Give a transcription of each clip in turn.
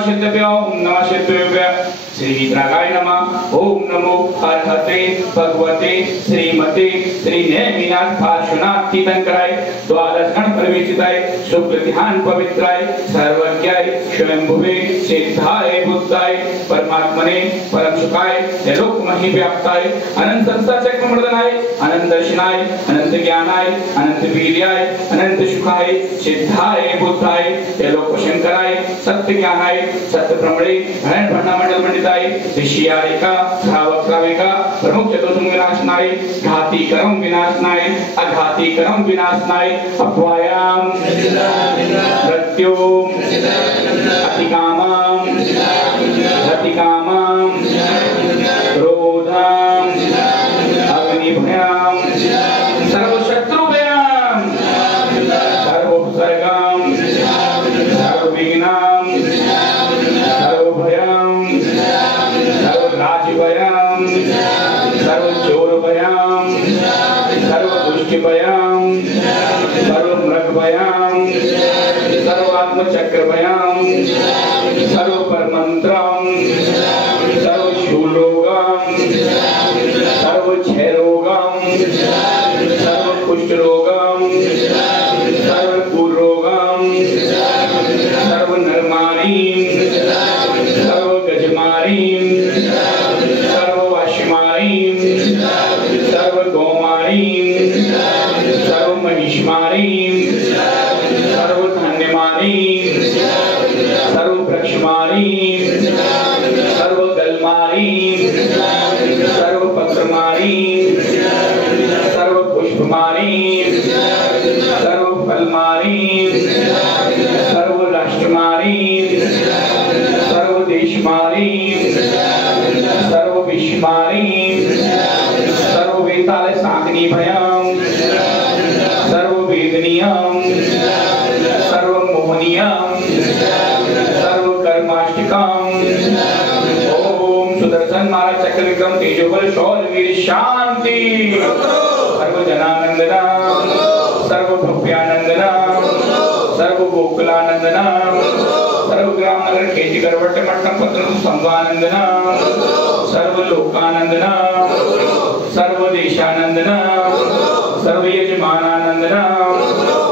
नमः सिद्धभ्यो ओम नमः सिद्धभ्यो श्री वितरागाय नमः ओम नमो अर्हते भगवते श्रीमते श्री नेमिनाथ पार्श्वनाथ तीर्थंकराय द्वादश गण परिवेशिताय शुक्ल ध्यान पवित्राय सर्वज्ञाय स्वयंभुवे सिद्धाय बुद्धाय परमात्मने परम सुखाय त्रिलोक महि व्याप्ताय अनंत संसार चक्र मर्दनाय अनंत दर्शनाय अनंत ज्ञानाय अनंत वीर्याय अनंत सुखाय सिद्धाय बुद्धाय त्रिलोक शंकराय सत्य ज्ञानाय सत्य प्रमणे भरण भंडा मंडल मंडिताय ऋषियारिका श्रावक्राविका प्रमुख चतुर्मुख विनाशनाय घाती कर्म विनाशनाय अघाती कर्म विनाशनाय अपवायाम मृत्युम अतिकामाम रतिकामाम क्रोधाम अग्निभयाम सर्वशत्रुभयाम सर्वोपसर्गाम सर्वविघ्नाम सर्वभयाम सर्वराजिभयाम सर्वचोरभयाम सर्वदुष्टिभयाम सर्वमृगभयाम सर्वात्मचक्रभयाम सर्वपरमंत्रम सर्वशूलरोगम सर्वक्षयरोगम सर्वकुष्ठरोगम सर्वकुरोगम सर्वनरमारीम सर्वगजमारीम सर्ववशमारीम सर्वगौमारीम सर्वमहिषमारीम सर्वधन्यमारीम सर्ववृक्षमारीम सर्वगलमारीम सर्वपत्रमारीम सर्वपुष्पमारीम सर्वफलमारीम सर्वराष्ट्रमारीम सर्वदेशमारीम सर्वविश्वमारीम सर्ववेताल साग्निभयाम सर्ववेदनीयम सर्वमोहनीयम सर्वकर्माष्टकम ओम सुदर्शन महाराज चक्र विक्रम तेजोबल शौर्य वीर शांति सर्वजनानंदना सर्वभव्यानंदना सर्वगोकुलानंदना सर्वग्राम नगर खेती करवट मट्टम पत्र संवानंदना सर्वलोकानंदना सर्वदेशानंदना सर्वयजमानानंदना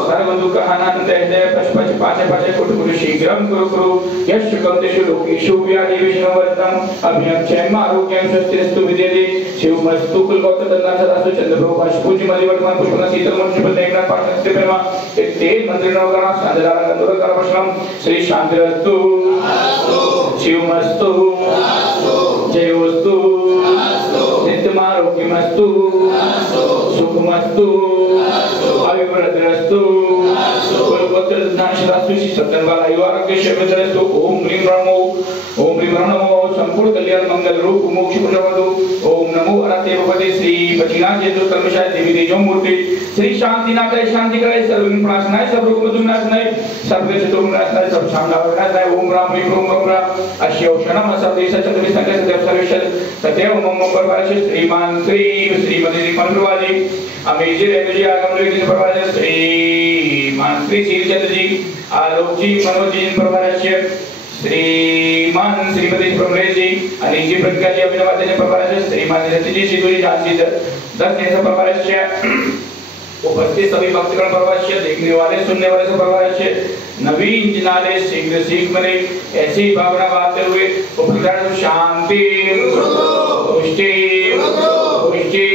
सर्वदुःखानंद हृदय पशपच पाचे पाचे कुट कुट शीघ्रं कुरु कुरु यश कौतेषु लोकेषु व्याधि विष्णुवर्धनम अभ्यं क्षयम आरोग्यं स्वस्तिरस्तु विद्यते शिवमस्तु कुलगौत दंडासदासु चंद्रप्रभाष पूज्य मलिवर्धमान पुष्पन शीतल मनुष्य देवनाथ पाठस्य प्रेमा तेज मंत्री नवगणा साधनारा गंधर्व करवशम श्री शांतिरस्तु शिवमस्तु जयोस्तु नित्यमारोग्यमस्तु सुखमस्तु अविवृद्धिरस्तु कुलगोत्र दंडासदासु सत्यवाला युवारोग्य शमिद्रस्तु ओम ह्रीं नमो संपूर्ण कल्याण मंगल रूप मोक्ष पुण्यवदु ओम नमो अरते भगवते श्री बचिनाथ जयतु कर्मशाय देवी तेजो मूर्ति श्री शांतिनाथ शांति करे सर्व विनाशनाय सब रोग विनाशनाय सब चतुर विनाशनाय सब शांता विनाशनाय ओम राम ह्रीं ओम राम अश्योषणम सब देश चतुर्विध संकट देव सर्वेश्वर तदेव मम परवाश श्रीमान श्रीमती मनोवाजी अमेजी रेवजी आगम लेकिन परवाश श्रीमान श्री श्रीचंद्र जी आलोक जी मनोज जी परवाश श्रीमान श्रीमती प्रमलेश जी अनिल जी प्रज्ञा जी अभिनव जी परवाश श्रीमान रति जी सिद्धू जी जानसी दस ऐसा परवाश उपस्थित सभी भक्तगण परवाश देखने वाले सुनने वाले सब परवाश नवीन जिनाले शीघ्र सीख मने ऐसी भावना बांधते हुए उपचार शांति पुष्टि पुष्टि